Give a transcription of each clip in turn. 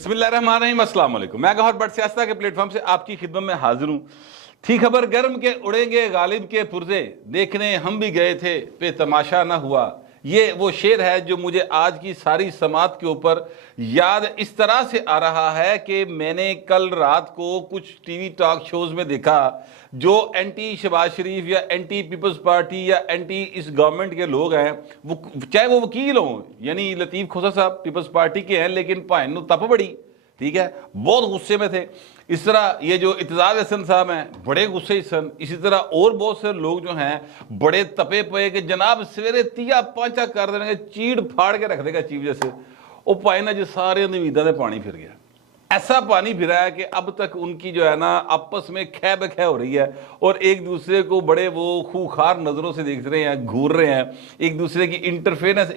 بسم اللہ الرحمن الرحیم، السلام علیکم۔ میں گوہر بٹ سیاستہ کے پلیٹ فارم سے آپ کی خدمت میں حاضر ہوں۔ تھی خبر گرم کے اڑیں گے غالب کے پرزے، دیکھنے ہم بھی گئے تھے پہ تماشا نہ ہوا۔ یہ وہ شعر ہے جو مجھے آج کی ساری سماعت کے اوپر یاد اس طرح سے آ رہا ہے کہ میں نے کل رات کو کچھ ٹی وی ٹاک شوز میں دیکھا جو اینٹی شہباز شریف یا اینٹی پیپلز پارٹی یا اینٹی اس گورنمنٹ کے لوگ ہیں، چاہے وہ وکیل ہوں، یعنی لطیف کھوسہ صاحب پیپلز پارٹی کے ہیں لیکن پائن نو تپ بڑی، ٹھیک ہے، بہت غصے میں تھے۔ اس طرح یہ جو اعتزاز احسن صاحب ہیں بڑے غصے سن، اسی طرح اور بہت سے لوگ جو ہیں بڑے تپے پے کہ جناب سویرے تیا پانچا کر دیں گے، چیڑ پھاڑ کے رکھ دے گا چیف جیسے۔ وہ پائے نا جو سارے امیدوں سے پانی پھر گیا، ایسا پانی پھرا ہے کہ اب تک ان کی جو ہے نا آپس میں کھہ بکھہ ہو رہی ہے اور ایک دوسرے کو بڑے وہ خوخار نظروں سے دیکھ رہے ہیں، گھور رہے ہیں ایک دوسرے کی انٹرفیرنس،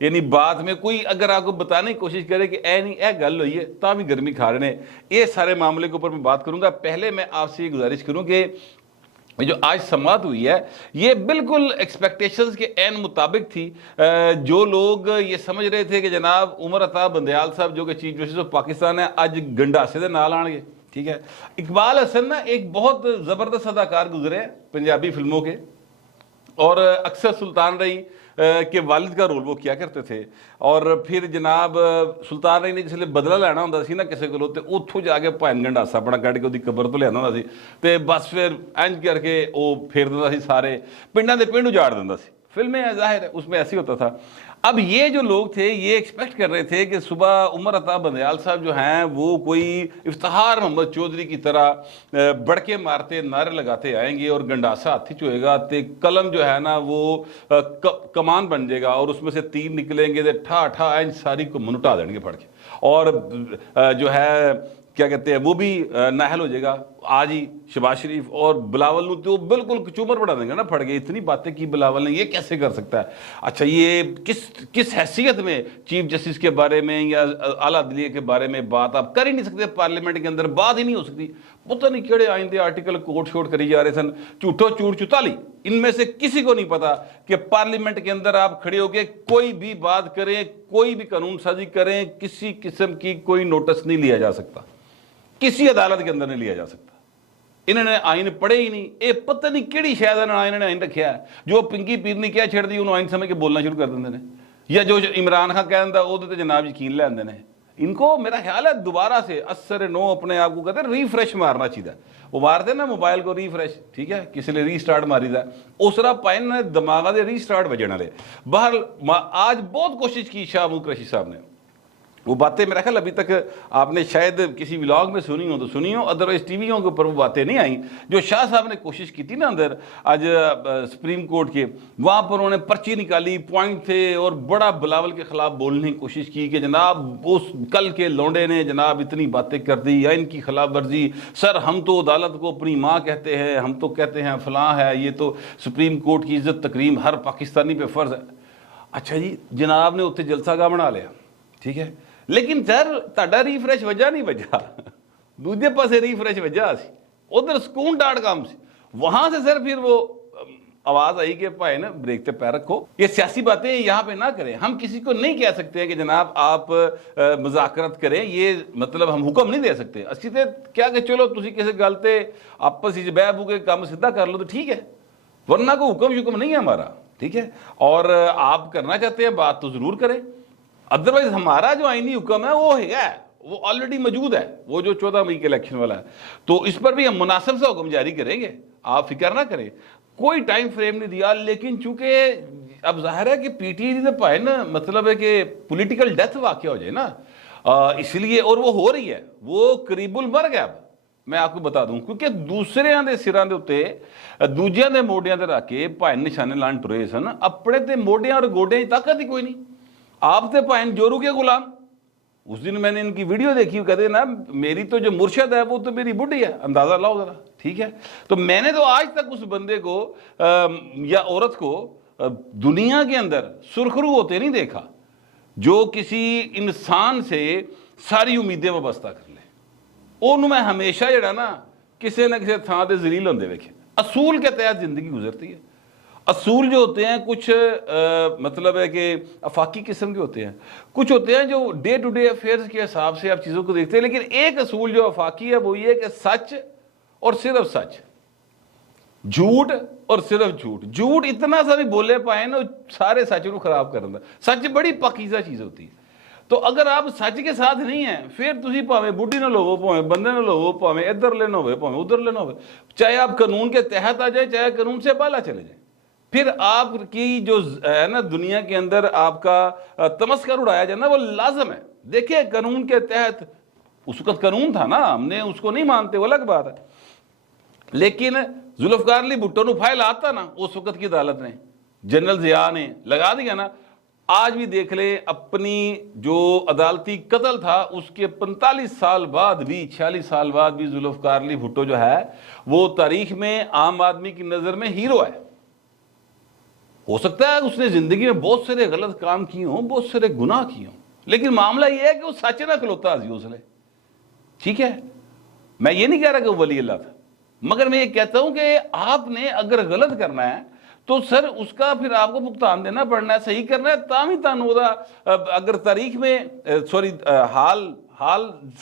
یعنی بات میں کوئی اگر آپ کو بتانے کی کوشش کرے کہ اے نہیں اے گل ہوئی ہے تا بھی گرمی کھا رہے ہیں۔ یہ سارے معاملے کے اوپر میں بات کروں گا۔ پہلے میں آپ سے یہ گزارش کروں کہ جو آج سماعت ہوئی ہے یہ بالکل ایکسپیکٹیشنز کے عین مطابق تھی۔ جو لوگ یہ سمجھ رہے تھے کہ جناب عمر عطا بندیال صاحب جو کہ چیف جسٹس آف پاکستان ہے آج گنڈاسے دے نال آن گے، ٹھیک ہے۔ اقبال حسن نا ایک بہت زبردست اداکار گزرے ہیں پنجابی فلموں کے، اور اکثر سلطان رئی کے والد کا رول وہ کیا کرتے تھے، اور پھر جناب سلطان رئی نے جس لئے بدلہ لینا ہوتا سی نا کسی کو، اتوں جا کے پائن گنڈاسا اپنا کٹ کے وہ قبر تو لیا ہوتا سی، تو بس پھر انج کر کے وہ پھیر دیتا سی، سارے پنڈاں دے پنڈ اجاڑ دیتا سی۔ فلمیں ظاہر ہے اس میں ایسے ہوتا تھا۔ اب یہ جو لوگ تھے یہ ایکسپیکٹ کر رہے تھے کہ صبح عمر عطا بندیال صاحب جو ہیں وہ کوئی افتخار محمد چودھری کی طرح بڑکے مارتے نعرے لگاتے آئیں گے اور گنڈاسا ہاتھی چوئے گا، تے قلم جو ہے نا وہ کمان بن جائے گا اور اس میں سے تیر نکلیں گے تے ٹھا ٹھا اینج ساری کو منٹا دیں گے پڑھ کے، اور جو ہے کیا کہتے ہیں وہ بھی نااہل ہو جائے گا۔ آج ہی شہباز شریف اور بلاول نو تو بالکل کچومر بڑھا دیں گے نا پھڑ گئے، اتنی باتیں کی بلاول نے، یہ کیسے کر سکتا ہے؟ اچھا یہ کس حیثیت میں چیف جسٹس کے بارے میں یا اعلیٰ عدلیہ کے بارے میں بات آپ کر ہی نہیں سکتے، پارلیمنٹ کے اندر بات ہی نہیں ہو سکتی۔ پتہ نہیں کیڑے آئندے آرٹیکل کوٹ شوٹ کری جا رہے سن، جھوٹو چوٹ چتالی۔ ان میں سے کسی کو نہیں پتا کہ پارلیمنٹ کے اندر آپ کھڑے ہو کے کوئی بھی بات کریں، کوئی بھی قانون سازی کریں، کسی قسم کی کوئی نوٹس نہیں لیا جا سکتا، کسی عدالت کے اندر نہیں لیا جا سکتا۔ انہوں نے آئین پڑھے ہی نہیں، اے پتہ نہیں کیڑی شاید انہوں نے آئین رکھیا ہے، جو پنکی پیرنی کیا چھڑ دی انہوں آئین سمجھ کے بولنا شروع کر دیندے نے، یا جو عمران خان کہہ دیندہ وہ تے جناب یقین لے آندے نے۔ ان کو میرا خیال ہے دوبارہ سے اثر نو اپنے آپ کو کہتے ہیں ریفریش مارنا چاہیے۔ وہ مارتے نا موبائل کو ریفریش، ٹھیک ہے، کسی نے ری سٹارٹ ماری دا، اس طرح پائن نے دماغہ دے ری سٹارٹ بجنے لے۔ بہر آج بہت کوشش کی شاہ محمود قریشی صاحب نے، وہ باتیں میرا خیال ابھی تک آپ نے شاید کسی ولاگ میں سنی ہو تو سنی ہو، ادروائز ٹی ویوں کے اوپر وہ باتیں نہیں آئیں جو شاہ صاحب نے کوشش کی تھی نا اندر آج سپریم کورٹ کے، وہاں پر انہوں نے پرچی نکالی، پوائنٹ تھے، اور بڑا بلاول کے خلاف بولنے کی کوشش کی کہ جناب اس کل کے لونڈے نے جناب اتنی باتیں کر دی یا ان کی خلاف ورزی، سر ہم تو عدالت کو اپنی ماں کہتے ہیں، ہم تو کہتے ہیں فلاں ہے، یہ تو سپریم کورٹ کی عزت تکریم ہر پاکستانی پہ فرض ہے۔ اچھا جی، جناب نے اتنے جلسہ گاہ بنا لیا، ٹھیک ہے، لیکن سر تہاڈا ریفریش وجہ نہیں وجہ، دوسرے پاسے ریفریش وجہ سی، ادھر سکون.com سی، وہاں سے سر پھر وہ آواز آئی کہ بھائی نا بریک تے پیر رکھو، یہ سیاسی باتیں یہاں پہ نہ کریں۔ ہم کسی کو نہیں کہہ سکتے کہ جناب آپ مذاکرت کریں، یہ مطلب ہم حکم نہیں دے سکتے۔ اسی تے کیا کہ چلو تسی کسی گل تے آپس ہی بہ بو کے کام سیدھا کر لو تو ٹھیک ہے، ورنہ کوئی حکم شکم نہیں ہے ہمارا، ٹھیک ہے، اور آپ کرنا چاہتے ہیں بات تو ضرور کریں۔ ادروائز ہمارا جو آئینی حکم ہے وہ ہے، وہ آلریڈی موجود ہے، وہ جو 14 مئی کے الیکشن والا ہے، تو اس پر بھی ہم مناسب سے حکم جاری کریں گے، آپ فکر نہ کریں۔ کوئی ٹائم فریم نہیں دیا، لیکن چونکہ اب ظاہر ہے کہ پی ٹی آئی سے پائے نا مطلب ہے کہ پولیٹیکل ڈیتھ واقع ہو جائے نا، اس لیے، اور وہ ہو رہی ہے، وہ قریب المرگ ہے۔ اب میں آپ کو بتا دوں کیونکہ دوسرے دے سراں دے اوتے دوجیاں دے موڈیاں تے رکھ کے پائے نشانے لان ٹرے سن، اپنے تے موڈیاں اور گوڈیاں دی طاقت ہی کوئی نہیں۔ آپ تے پائن جورو کے غلام۔ اس دن میں نے ان کی ویڈیو دیکھی، وہ کہتے ہیں نا میری تو جو مرشد ہے وہ تو میری بڈھی ہے، اندازہ لاؤ ذرا، ٹھیک ہے۔ تو میں نے تو آج تک اس بندے کو یا عورت کو دنیا کے اندر سرخرو ہوتے نہیں دیکھا جو کسی انسان سے ساری امیدیں وابستہ کر لے۔ انہوں میں ہمیشہ جڑا نا کسی نہ کسی تھان تے ذلیل ہوندے ویکھے، اصول کے تحت زندگی گزرتی ہے۔ اصول جو ہوتے ہیں کچھ مطلب ہے کہ افاقی قسم کے ہوتے ہیں، کچھ ہوتے ہیں جو ڈے ٹو ڈے افیئرز کے حساب سے آپ چیزوں کو دیکھتے ہیں، لیکن ایک اصول جو افاقی ہے وہ یہ ہے کہ سچ اور صرف سچ، جھوٹ اور صرف جھوٹ، جھوٹ اتنا سا بھی بولے پائے نا سارے سچ کو خراب کر دیں، سچ بڑی پاکیزہ چیز ہوتی ہے۔ تو اگر آپ سچ کے ساتھ نہیں ہیں پھر تسی پاویں بڈھی نہ لوو، پاویں بندے نہ لوو، پاویں ادھر لینا ہوئے پاویں ادھر لینا ہوئے، چاہے آپ قانون کے تحت آ جائیں چاہے قانون سے بالا چلے جائیں، پھر آپ کی جو ہے نا دنیا کے اندر آپ کا تمسخر اڑایا جائے نا وہ لازم ہے۔ دیکھیں قانون کے تحت اس وقت قانون تھا نا، ہم نے اس کو نہیں مانتے وہ الگ بات ہے، لیکن ذوالفقار علی بھٹو نو فائل آتا نا اس وقت کی عدالت نے، جنرل ضیاء نے لگا دیا نا۔ آج بھی دیکھ لیں اپنی جو عدالتی قتل تھا اس کے 45 سال بعد بھی 46 سال بعد بھی ذوالفقار علی بھٹو جو ہے وہ تاریخ میں عام آدمی کی نظر میں ہیرو ہے۔ ہو سکتا ہے اس نے زندگی میں بہت سارے غلط کام کیے ہوں، بہت سارے گناہ کیے ہوں، لیکن معاملہ یہ ہے کہ وہ سچ نہ کھلوتا عزیز اسلے، ٹھیک ہے۔ میں یہ نہیں کہہ رہا کہ وہ ولی اللہ تھا، مگر میں یہ کہتا ہوں کہ آپ نے اگر غلط کرنا ہے تو سر اس کا پھر آپ کو بھگتان دینا پڑنا ہے، صحیح کرنا ہے، تامی تانودا اگر تاریخ میں سوری حال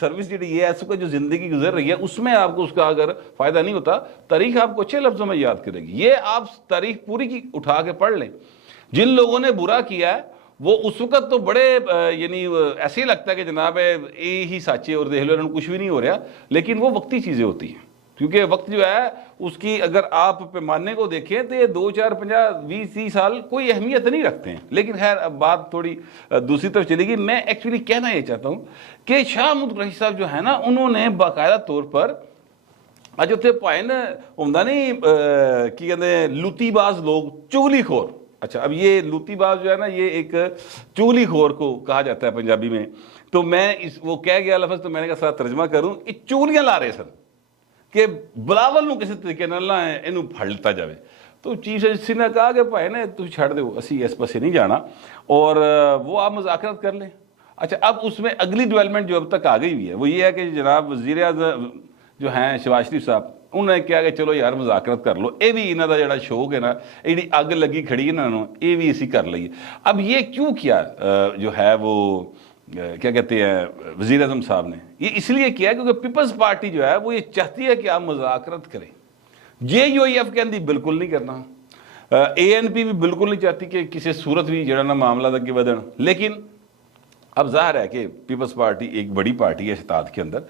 سروس جڑی ہے اس کو جو زندگی گزر رہی ہے اس میں آپ کو اس کا اگر فائدہ نہیں ہوتا، تاریخ آپ کو اچھے لفظوں میں یاد کرے گی۔ یہ آپ تاریخ پوری کی اٹھا کے پڑھ لیں، جن لوگوں نے برا کیا ہے وہ اس وقت تو بڑے یعنی ایسے ہی لگتا ہے کہ جناب ہی سچے اور دیکھ لو انہوں نے کچھ بھی نہیں ہو رہا، لیکن وہ وقتی چیزیں ہوتی ہیں، کیونکہ وقت جو ہے اس کی اگر آپ پیمانے کو دیکھیں تو یہ 2 4 50 20 30 سال کوئی اہمیت نہیں رکھتے ہیں۔ لیکن خیر اب بات تھوڑی دوسری طرف چلے گی۔ میں ایکچولی کہنا یہ چاہتا ہوں کہ شاہ محمود قریشی صاحب جو ہے نا انہوں نے باقاعدہ طور پر اج اتنے پائے نا ہوندا نہیں کی کہتے لوتی باز لوگ، چغلی خور۔ اچھا اب یہ لوتی باز جو ہے نا یہ ایک چغلی خور کو کہا جاتا ہے پنجابی میں، تو میں وہ کہہ گیا لفظ تو میں نے کہا ساتھ ترجمہ کروں، یہ چغلیاں لا رہے سن کہ بلاول نو کسی طریقے نال نہ اینو پھڑ لتا جاوے۔ تو چیف جسٹس نے کہا کہ بھائی نے تم چھڑ دو، اسی اس پاسے نہیں جانا، اور وہ آپ مذاکرات کر لیں۔ اچھا اب اس میں اگلی ڈیولپمنٹ جو اب تک آ گئی ہوئی ہے وہ یہ ہے کہ جناب وزیر اعظم جو ہیں شہباز شریف صاحب انہوں نے کہا کہ چلو یار مذاکرات کر لو، یہ بھی انہوں کا جڑا شوق ہے نا، یہ اگ لگی کھڑی ہے انہوں نے، یہ بھی اسی کر لئیے۔ اب یہ کیوں کیا جو ہے وہ کیا کہتے ہیں وزیر اعظم صاحب نے، یہ اس لیے کیا کیونکہ پیپلز پارٹی جو ہے وہ یہ چاہتی ہے کہ آپ مذاکرات کریں۔ JUIF کہندی بالکل نہیں کرنا، ANP بھی بالکل نہیں چاہتی کہ کسی صورت بھی جڑا نا معاملہ تک بدن، لیکن اب ظاہر ہے کہ پیپلز پارٹی ایک بڑی پارٹی ہے اتحاد کے اندر،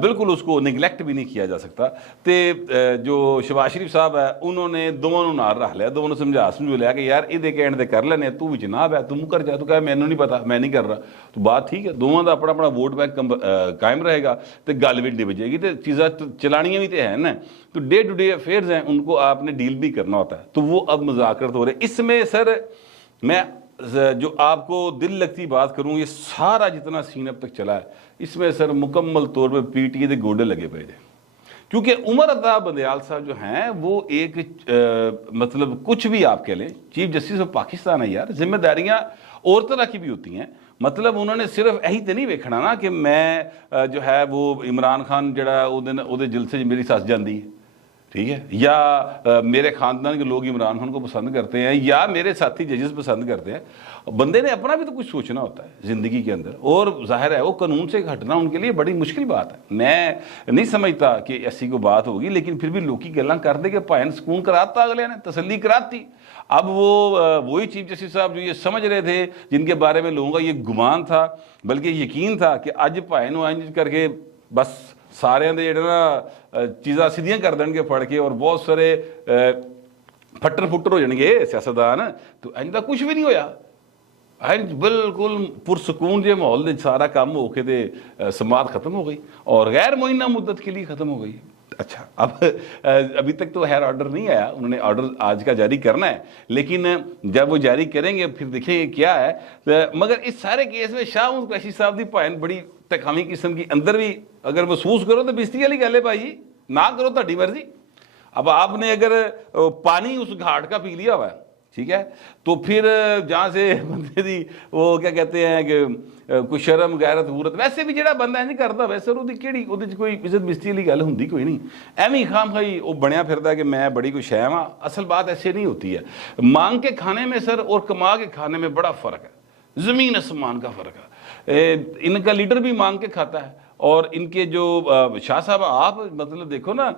بالکل اس کو نگلیکٹ بھی نہیں کیا جا سکتا۔ تے جو شہباز شریف صاحب ہے انہوں نے دونوں نال رکھ لیا، دونوں سمجھو لیا کہ یار یہ کہنے دے کر لینے، تو بھی جناب ہے تم کر جا، تو کہا میں نے نہیں پتا میں نہیں کر رہا، تو بات ٹھیک ہے، دونوں دا اپنا اپنا ووٹ بینک قائم رہے گا، تو گل بھی نہیں بجے گی، تو چیزیں چلانیاں بھی تو ہیں نا، تو ڈے ٹو ڈے افیئرز ہیں ان کو آپ نے ڈیل بھی کرنا ہوتا ہے، تو وہ اب مذاکرات ہو رہے۔ اس میں سر میں جو آپ کو دل لگتی بات کروں، یہ سارا جتنا سین اب تک چلا ہے اس میں سر مکمل طور پہ PTI دے گوڑے لگے پے جائیں، کیونکہ عمر عطا بندیال صاحب جو ہیں وہ ایک مطلب کچھ بھی آپ کہہ لیں چیف جسٹس آف پاکستان ہے یار، ذمہ داریاں اور طرح کی بھی ہوتی ہیں، مطلب انہوں نے صرف یہی تو نہیں ویکھنا نا کہ میں جو ہے وہ عمران خان جڑا او دے جلسے میری سس جاندی ہے، ٹھیک ہے، یا میرے خاندان کے لوگ عمران خان کو پسند کرتے ہیں، یا میرے ساتھی ججز پسند کرتے ہیں۔ بندے نے اپنا بھی تو کچھ سوچنا ہوتا ہے زندگی کے اندر، اور ظاہر ہے وہ قانون سے ہٹنا ان کے لیے بڑی مشکل بات ہے۔ میں نہیں سمجھتا کہ ایسی کوئی بات ہوگی، لیکن پھر بھی لوگ کی گلاں کر دے کہ پائن سکون کراتا اگلے نے تسلی کراتی۔ اب وہی چیف جسٹس صاحب جو یہ سمجھ رہے تھے، جن کے بارے میں لوگوں کا یہ گمان تھا بلکہ یقین تھا کہ اج پائن انج کر کے بس سارے دے جڑے نا چیزاں سیدھیاں کر دیں گے پڑھ کے، اور بہت سارے پھٹر پھٹر ہو جان گے سیاستدان، تو انج دا کچھ بھی نہیں ہویا، بالکل پرسکون جے ماحول دے سارا کام ہو کے دے سماعت ختم ہو گئی اور غیر معینہ مدت کے لیے ختم ہو گئی۔ اچھا اب ابھی تک تو ہائر آرڈر نہیں آیا، انہوں نے آرڈر آج کا جاری کرنا ہے، لیکن جب وہ جاری کریں گے پھر دیکھیں گے کیا ہے۔ مگر اس سارے کیس میں شاہ محمود قریشی صاحب دی پائن بڑی تکامی قسم کی اندر بھی اگر محسوس کرو تو بستی والی گل ہے بھائی، نہ کرو تہاڈی مرضی۔ اب آپ نے اگر پانی اس گھاٹ کا پی لیا ہوا ہے، ٹھیک ہے. تو پھر جہاں سے بندے دی وہ کیا کہتے ہیں کہ کوئی شرم غیرت غورت ویسے بھی جڑا بندہ نہیں کرتا ویسے ਉਹਦੀ ਕਿਹੜੀ ਉਹਦੇ 'ਚ ਕੋਈ ਇੱਜ਼ਤ ਬਿਸਤੀ ਵਾਲੀ ਗੱਲ ਹੁੰਦੀ ਕੋਈ ਨਹੀਂ. ਐਵੇਂ ਹੀ ਖਾਮ ਖਾਈ ਉਹ ਬਣਿਆ ਫਿਰਦਾ ਕਿ ਮੈਂ ਬੜੀ ਕੋਈ ਸ਼ੈ ਵਾਂ. اصل بات ایسے نہیں ہوتی ہے. مانگ کے کھانے میں سر اور کما کے کھانے میں بڑا فرق ہے, زمین آسمان کا فرق ہے. ان کا لیڈر بھی مانگ کے کھاتا ہے اور ان کے جو شاہ صاحب آپ مطلب دیکھو نا,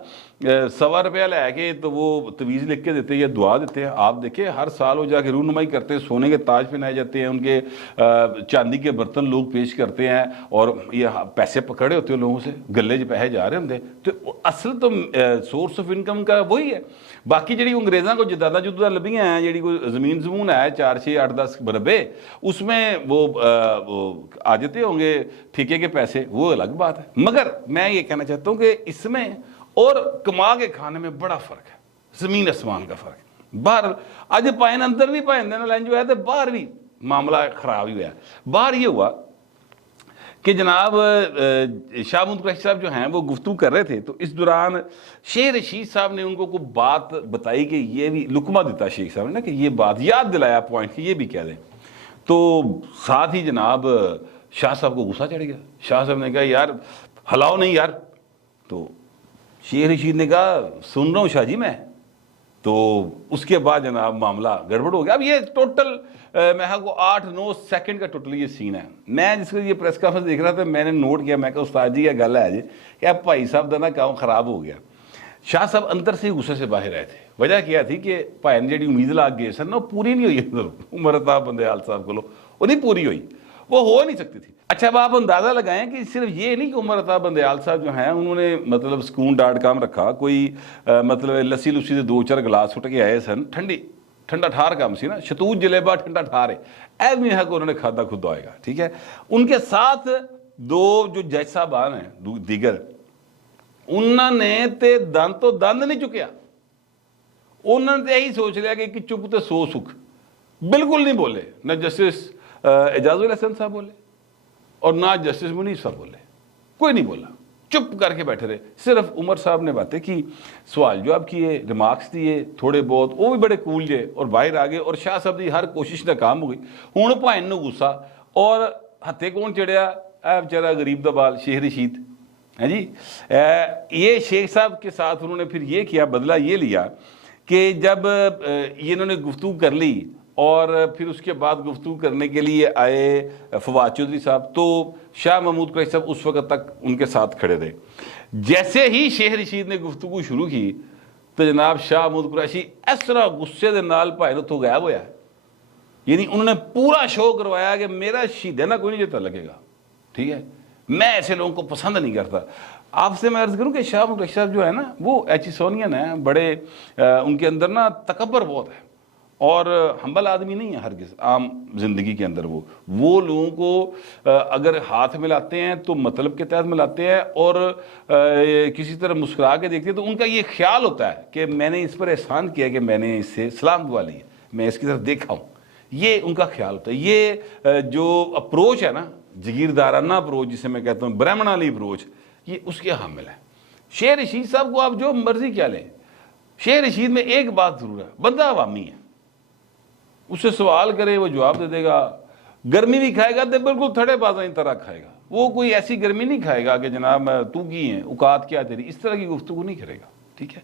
100 روپیہ لے کے تو وہ تویز لکھ کے دیتے ہیں یا دعا دیتے ہیں. آپ دیکھیں ہر سال وہ جا کے رونمائی کرتے ہیں, سونے کے تاج پہنائے جاتے ہیں, ان کے چاندی کے برتن لوگ پیش کرتے ہیں اور یہ پیسے پکڑے ہوتے ہیں لوگوں سے, گلے جو پیسے جا رہے ہوتے. تو اصل تو سورس آف انکم کا وہی ہے. باقی جڑی انگریزاں کو جدادہ جدہ لبیاں ہیں, جڑی کوئی زمین زمون ہے 4 6 8 10 مربے, اس میں وہ آ جاتے ہوں گے ٹھیکے کے پیسے, وہ الگ بات ہے. مگر میں یہ کہنا چاہتا ہوں کہ اس میں اور کما کے کھانے میں بڑا فرق ہے, زمین آسمان کا فرق ہے. باہر اج پائن اندر بھی پائن دینا لینج ہوا ہے, تو باہر بھی معاملہ خراب ہی ہوا ہے. باہر یہ ہوا کہ جناب شاہ محمود قریشی صاحب جو ہیں وہ گفتگو کر رہے تھے, تو اس دوران شیخ رشید صاحب نے ان کو کوئی بات بتائی کہ یہ بھی لقمہ دیتا شیخ صاحب نے نا, کہ یہ بات یاد دلایا پوائنٹ کہ یہ بھی کہہ دیں. تو ساتھ ہی جناب شاہ صاحب کو غصہ چڑھ گیا. شاہ صاحب نے کہا یار ہلاؤ نہیں یار. تو شیخ رشید نے کہا سن رہا ہوں شاہ جی میں. تو اس کے بعد جناب معاملہ گڑبڑ ہو گیا. اب یہ ٹوٹل میں کو 8-9 سیکنڈ کا ٹوٹل یہ سین ہے. میں جس کو یہ پریس کانفرنس دیکھ رہا تھا میں نے نوٹ کیا, میں کہا استاد جی یہ گل ہے جی کہ اب بھائی صاحب کا نا کام خراب ہو گیا. شاہ صاحب اندر سے غصے سے باہر آئے تھے. وجہ کیا تھی کہ بھائی نے جی امید لاگ گئے سن نا وہ پوری نہیں ہوئی اندر. عمر صاحب بندیال صاحب کو وہ نہیں پوری ہوئی, وہ ہو نہیں سکتی تھی. اچھا اب آپ اندازہ لگائیں کہ صرف یہ نہیں کہ عمر عطا بندیال صاحب جو ہیں انہوں نے مطلب سکون.com رکھا, کوئی مطلب لسی لسی سے 2-4 گلاس اٹھ کے آئے سن, ٹھنڈا ٹھار کام سی نا, شتوت جلیبہ ٹھنڈا ٹھار ہے ایویں ہے کہ انہوں نے کھادا خود آئے گا. ٹھیک ہے. ان کے ساتھ 2 جو جج صاحبان ہیں دیگر, انہوں نے تے دند تو دند نہیں چکیا. انہوں نے یہی سوچ لیا کہ چپ تے 100 سکھ. بالکل نہیں بولے, نہ جسٹس اعجاز الحسن صاحب بولے اور نہ جسٹس منیف صاحب بولے, کوئی نہیں بولا, چپ کر کے بیٹھے رہے. صرف عمر صاحب نے باتیں کی, سوال جواب کیے, ریمارکس دیے تھوڑے بہت, وہ بھی بڑے کول جے اور باہر آ گئے. اور شاہ صاحب کی ہر کوشش ناکام ہو گئی. ہوں بھائن نو غصہ اور ہتھے کون چڑھیا, اے بیچارہ غریب دا بال شیخ رشید ہے جی. یہ شیخ صاحب کے ساتھ انہوں نے پھر یہ کیا, بدلہ یہ لیا کہ جب یہ انہوں نے گفتگو کر لی اور پھر اس کے بعد گفتگو کرنے کے لیے آئے فواد چودھری صاحب, تو شاہ محمود قریشی صاحب اس وقت تک ان کے ساتھ کھڑے رہے. جیسے ہی شیخ رشید نے گفتگو شروع کی تو جناب شاہ محمود قریشی اس طرح غصے دے نال بھائی تو غائب ہویا ہے. یعنی انہوں نے پورا شو کروایا کہ میرا شہیدہ نہ کوئی نہیں جتا لگے گا. ٹھیک ہے, میں ایسے لوگوں کو پسند نہیں کرتا. آپ سے میں عرض کروں کہ شاہ محمود قریشی صاحب جو ہے نا وہ ایچیسونین ہیں, بڑے ان کے اندر نا تکبر بہت ہے اور ہمبل آدمی نہیں ہے ہرگز عام زندگی کے اندر. وہ لوگوں کو اگر ہاتھ ملاتے ہیں تو مطلب کے تحت ملاتے ہیں اور کسی طرح مسکرا کے دیکھتے ہیں تو ان کا یہ خیال ہوتا ہے کہ میں نے اس پر احسان کیا کہ میں نے اس سے سلام دعا لی ہے, میں اس کی طرف دیکھا ہوں. یہ ان کا خیال ہوتا ہے. یہ جو اپروچ ہے نا جگیردارانہ اپروچ جسے میں کہتا ہوں برہمن والی اپروچ, یہ اس کے حامل ہے. شیخ رشید صاحب کو آپ جو مرضی کیا لیں, شیخ رشید میں ایک بات ضرور ہے, بندہ عوامی ہے. اس سے سوال کرے وہ جواب دے دے گا. گرمی بھی کھائے گا تو بالکل تھڑے بازاں طرح کھائے گا. وہ کوئی ایسی گرمی نہیں کھائے گا کہ جناب تو کی ہیں اوقات کیا تیری, اس طرح کی گفتگو نہیں کرے گا. ٹھیک ہے.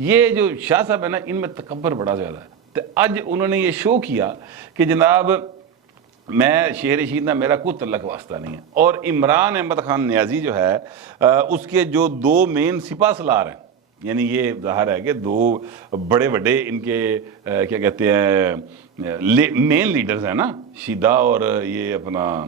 یہ جو شاہ صاحب ہے نا ان میں تکبر بڑا زیادہ ہے. تو آج انہوں نے یہ شو کیا کہ جناب میں شیخ رشید نہ میرا کوئی تعلق واسطہ نہیں ہے. اور عمران احمد خان نیازی جو ہے اس کے جو 2 مین سپاہ سالار ہیں, یعنی یہ ظاہر ہے کہ 2 بڑے بڑے ان کے کیا کہتے ہیں مین لیڈرز ہیں نا, شیدہ اور یہ اپنا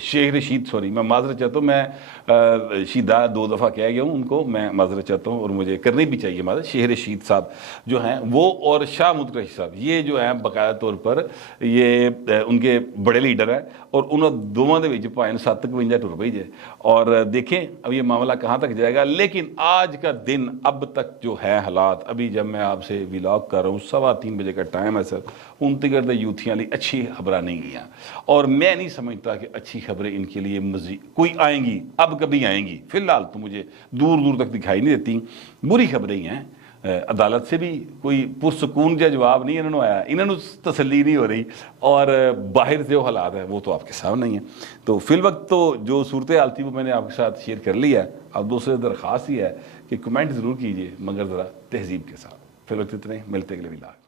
شیخ رشید, سوری میں معذرت چاہتا ہوں, میں شیدہ 2 دفعہ کہہ گیا ہوں ان کو, میں معذرت چاہتا ہوں اور مجھے کرنی بھی چاہیے معذرت. شیخ رشید صاحب جو ہیں وہ اور شاہ محمود قریشی صاحب یہ جو ہیں باقاعدہ طور پر یہ ان کے بڑے لیڈر ہیں اور انہوں دونوں دے وچ پائن 751 ٹر پئی جے. اور دیکھیں اب یہ معاملہ کہاں تک جائے گا. لیکن آج کا دن اب تک جو ہے حالات, ابھی جب میں آپ سے ولاگ کر رہا ہوں 3:15 بجے کا ٹائم ہے سر, ان تک دے یوتھیاں لی اچھی خبریں نہیں گیا اور میں نہیں سمجھتا کہ اچھی خبریں ان کے لیے مزید کوئی آئیں گی, اب کبھی آئیں گی. فی الحال تو مجھے دور دور تک دکھائی نہیں دیتی. بری خبریں ہی ہیں. عدالت سے بھی کوئی پرسکون جواب نہیں انہوں نے آیا, انہوں نے تسلی نہیں ہو رہی, اور باہر سے جو حالات ہیں وہ تو آپ کے سامنے ہی ہیں. تو فی الوقت تو جو صورتحال تھی وہ میں نے آپ کے ساتھ شیئر کر لی ہے. اب دوسرے درخواست ہی ہے کہ کمنٹ ضرور کیجئے مگر ذرا تہذیب کے ساتھ. فی الوقت اتنے, ملتے اگلے ویلاگ.